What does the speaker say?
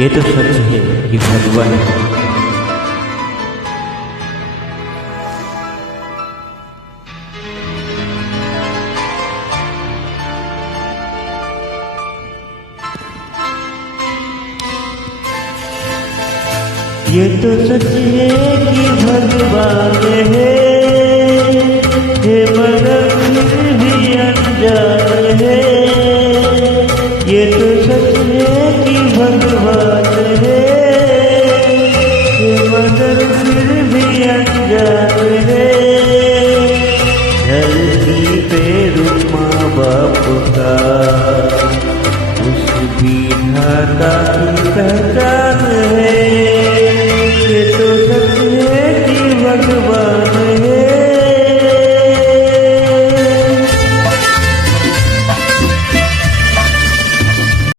ये तो सच है कि भगवान है। ये तो सच है कि भगवान है, मगर फिर भी अनजान है। ये तो